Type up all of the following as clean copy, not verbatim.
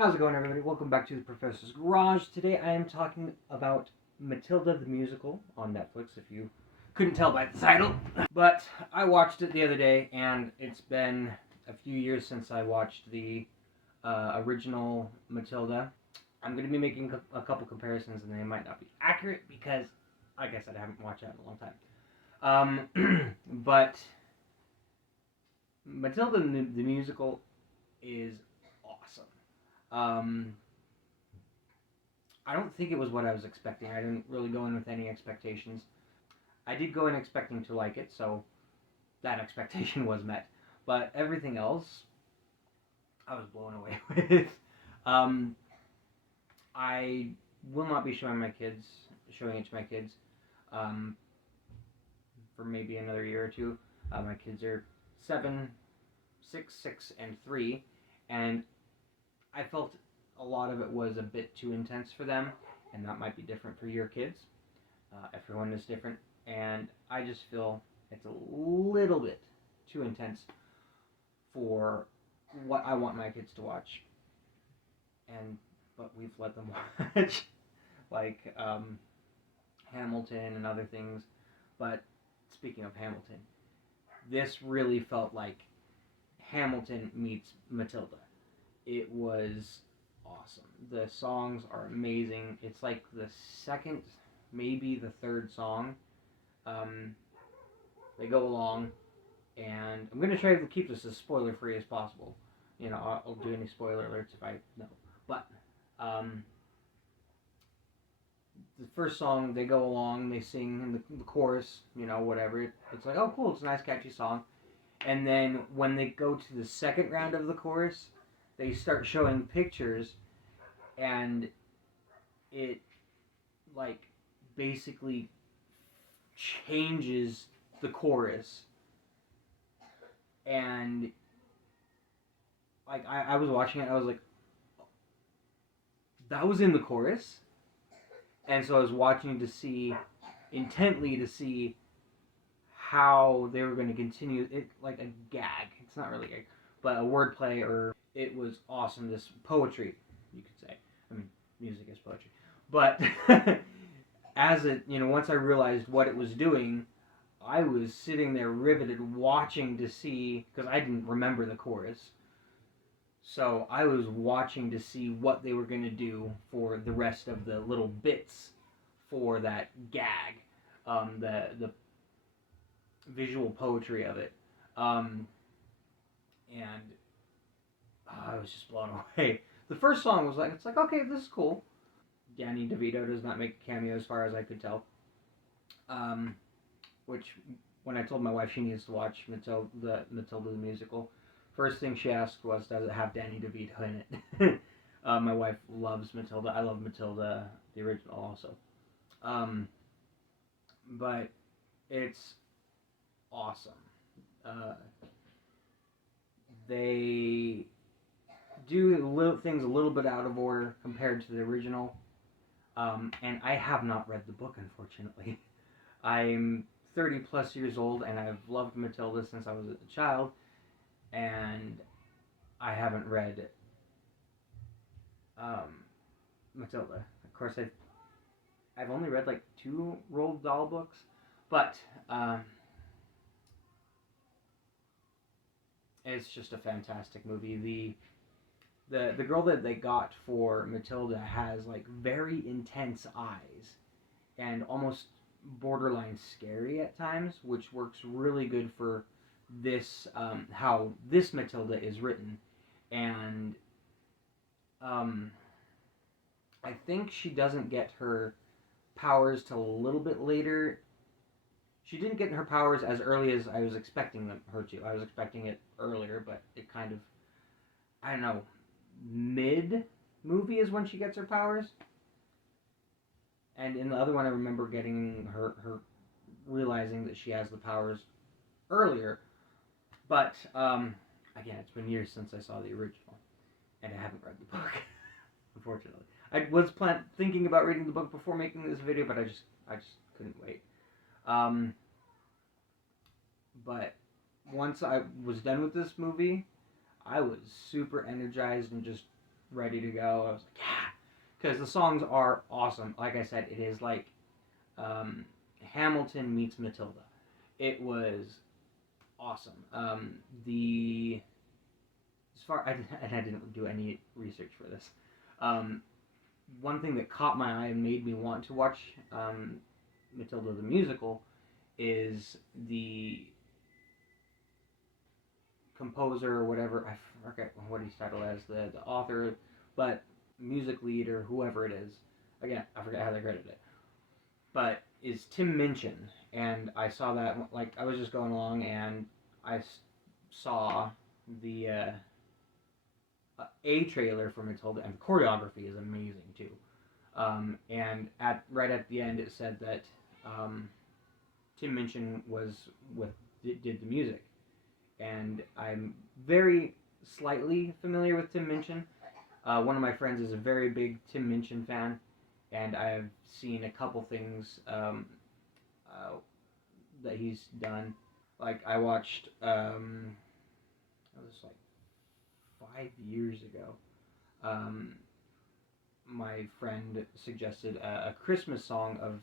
How's it going, everybody? Welcome back to the Professor's Garage. Today I am talking about Matilda the Musical on Netflix, if you couldn't tell by the title. But I watched it the other day, and it's been a few years since I watched the original Matilda. I'm going to be making a couple comparisons, and they might not be accurate because, like I said, I haven't watched that in a long time. But Matilda the Musical is awesome. I don't think it was what I was expecting. I didn't really go in with any expectations. I did go in expecting to like it, so that expectation was met. But everything else, I was blown away with. I will not be showing it to my kids, for maybe another year or two. My kids are 7, 6, and 3, and I felt a lot of it was a bit too intense for them, and that might be different for your kids. Everyone is different, and I just feel it's a little bit too intense for what I want my kids to watch. But we've let them watch like Hamilton and other things. But speaking of Hamilton, this really felt like Hamilton meets Matilda. It was awesome. The songs are amazing. It's like the second, maybe the third song. They go along, and I'm going to try to keep this as spoiler free as possible. I'll do any spoiler alerts if I know. But the first song, they go along, they sing in the chorus, whatever. It's like, oh, cool, it's a nice, catchy song. And then when they go to the second round of the chorus, they start showing pictures, and it, like, basically changes the chorus. And, like, I was watching it, I was like, that was in the chorus? And so I was watching intently to see how they were going to continue it, like a gag. It's not really a gag, but a wordplay, or it was awesome. This poetry, you could say. I mean, music is poetry. But as it, once I realized what it was doing, I was sitting there riveted watching to see, because I didn't remember the chorus. So I was watching to see what they were going to do for the rest of the little bits for that gag, the visual poetry of it, and I was just blown away. The first song was like, okay, this is cool. Danny DeVito does not make a cameo as far as I could tell, which when I told my wife she needs to watch Matilda the Musical, first thing she asked was, does it have Danny DeVito in it? My wife loves Matilda. I love Matilda, the original, also. But it's awesome. They do things a little bit out of order compared to the original. And I have not read the book, unfortunately. I'm 30 plus years old, and I've loved Matilda since I was a child, and I haven't read Matilda. Of course, I've only read like 2 Roald Dahl books, but it's just a fantastic movie. The girl that they got for Matilda has like very intense eyes and almost borderline scary at times, which works really good for this, how this Matilda is written. And I think she doesn't get her powers till a little bit later. She didn't get her powers as early as I was expecting her to. I was expecting it earlier, but it kind of, I don't know, mid-movie is when she gets her powers. And in the other one, I remember getting her realizing that she has the powers earlier. But, again, it's been years since I saw the original, and I haven't read the book, unfortunately. I was thinking about reading the book before making this video, but I just couldn't wait. But once I was done with this movie, I was super energized and just ready to go. I was like, yeah, because the songs are awesome. Like I said, it is like um, Hamilton meets Matilda. It was awesome. The as far and I didn't do any research for this. Um, One thing that caught my eye and made me want to watch Matilda the Musical is the composer or whatever, I forget what he's titled as, the author, but music lead or whoever it is. Again, I forget how they credited it. But is Tim Minchin. And I saw that, like, I was just going along and I saw the a trailer for Matilda, and the choreography is amazing too. And right at the end, it said that Tim Minchin did the music, and I'm very slightly familiar with Tim Minchin. One of my friends is a very big Tim Minchin fan, and I've seen a couple things uh, that he's done. Like I watched, it was like 5 years ago. Um, my friend suggested a Christmas song of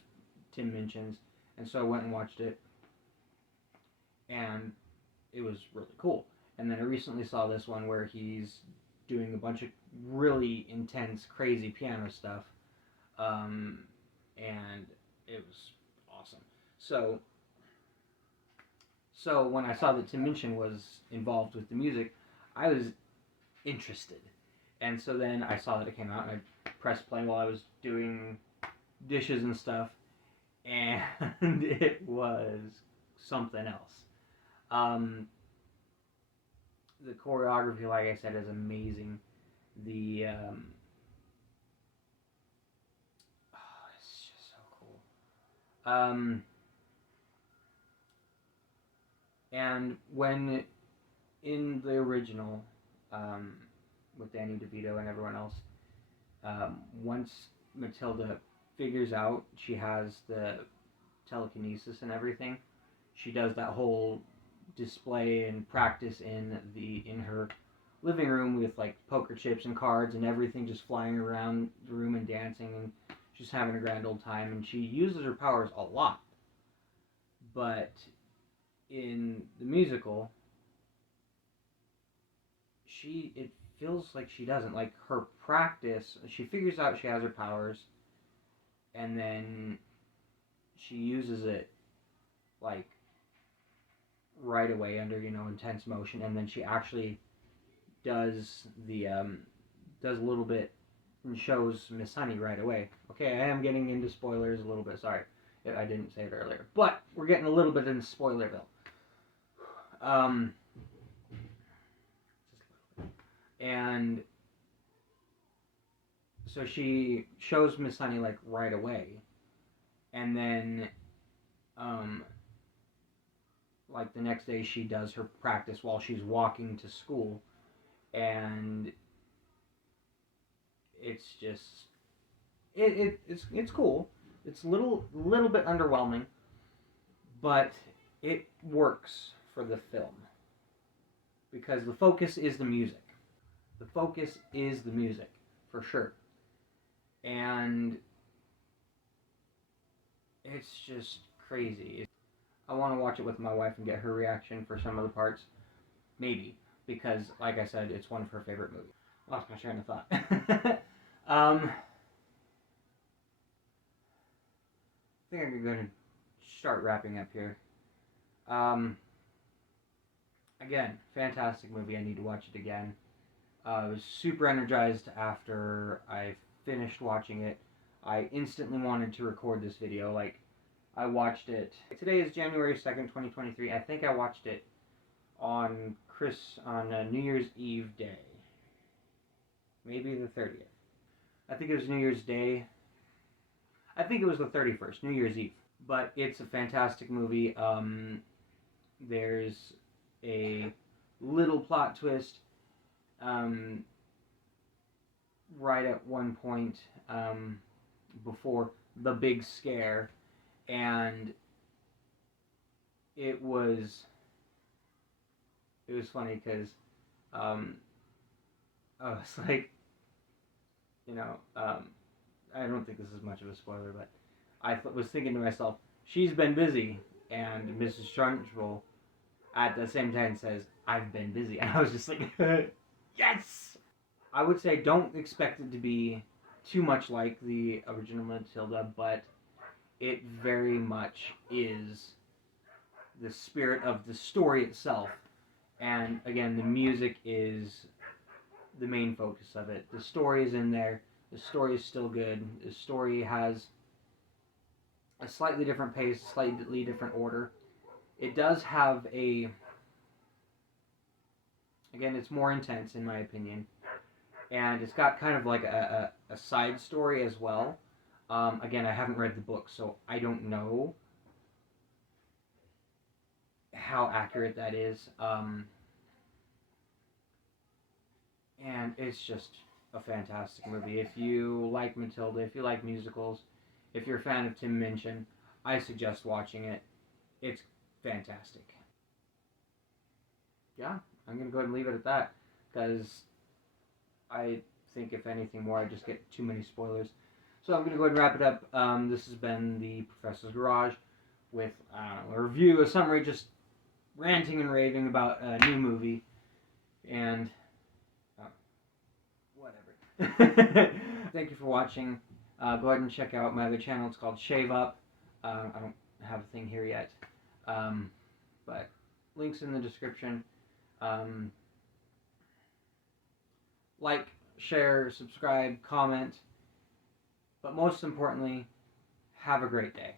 Tim Minchin's, and so I went and watched it, and it was really cool. And then I recently saw this one where he's doing a bunch of really intense, crazy piano stuff, um, and it was awesome. So, so when I saw that Tim Minchin was involved with the music, I was interested. And so then I saw that it came out, and I pressed play while I was doing dishes and stuff, and it was something else. Um, the choreography, like I said, is amazing. The it's just so cool. And when in the original, um, with Danny DeVito and everyone else, once Matilda figures out she has the telekinesis and everything, she does that whole display and practice in her living room with like poker chips and cards and everything just flying around the room and dancing, and she's having a grand old time, and she uses her powers a lot. But in the musical, it feels like she doesn't. Like her practice, she figures out she has her powers, and then she uses it like right away under intense motion, and then she actually does a little bit and shows Miss Honey right away. Okay, I am getting into spoilers a little bit. Sorry, I didn't say it earlier, but we're getting a little bit into Spoilerville. Um, and so she shows Miss Honey like right away, and then like the next day she does her practice while she's walking to school, and it's just it's cool. It's a little bit underwhelming, but it works for the film because the focus is the music. The focus is the music for sure, and it's just crazy. I want to watch it with my wife and get her reaction for some of the parts, maybe, because like I said, it's one of her favorite movies. Lost my train of thought. I think I'm going to start wrapping up here. Again, fantastic movie. I need to watch it again. I was super energized after I finished watching it. I instantly wanted to record this video. Like, I watched it. Today is January 2nd, 2023. I think I watched it on New Year's Eve day. Maybe the 30th. I think it was New Year's Day. I think it was the 31st, New Year's Eve. But it's a fantastic movie. There's a little plot twist right at one point before the big scare, and it was funny because I was like, you know, I don't think this is much of a spoiler, but was thinking to myself, she's been busy, and Mrs. Trunchbull at the same time says, I've been busy. And I was just like, yes! I would say don't expect it to be too much like the original Matilda, but it very much is the spirit of the story itself. And again, the music is the main focus of it. The story is in there. The story is still good. The story has a slightly different pace, slightly different order. It does have again, it's more intense in my opinion. And it's got kind of like a side story as well. Again, I haven't read the book, so I don't know how accurate that is. And it's just a fantastic movie. If you like Matilda, if you like musicals, if you're a fan of Tim Minchin, I suggest watching it. It's fantastic. Yeah, I'm gonna go ahead and leave it at that because I think if anything more, I just get too many spoilers. So I'm gonna go ahead and wrap it up. This has been the Professor's Garage with a review, a summary, just ranting and raving about a new movie and whatever. Thank you for watching. Go ahead and check out my other channel. It's called Shave Up. I don't have a thing here yet, but links in the description. Like, share, subscribe, comment, but most importantly, have a great day.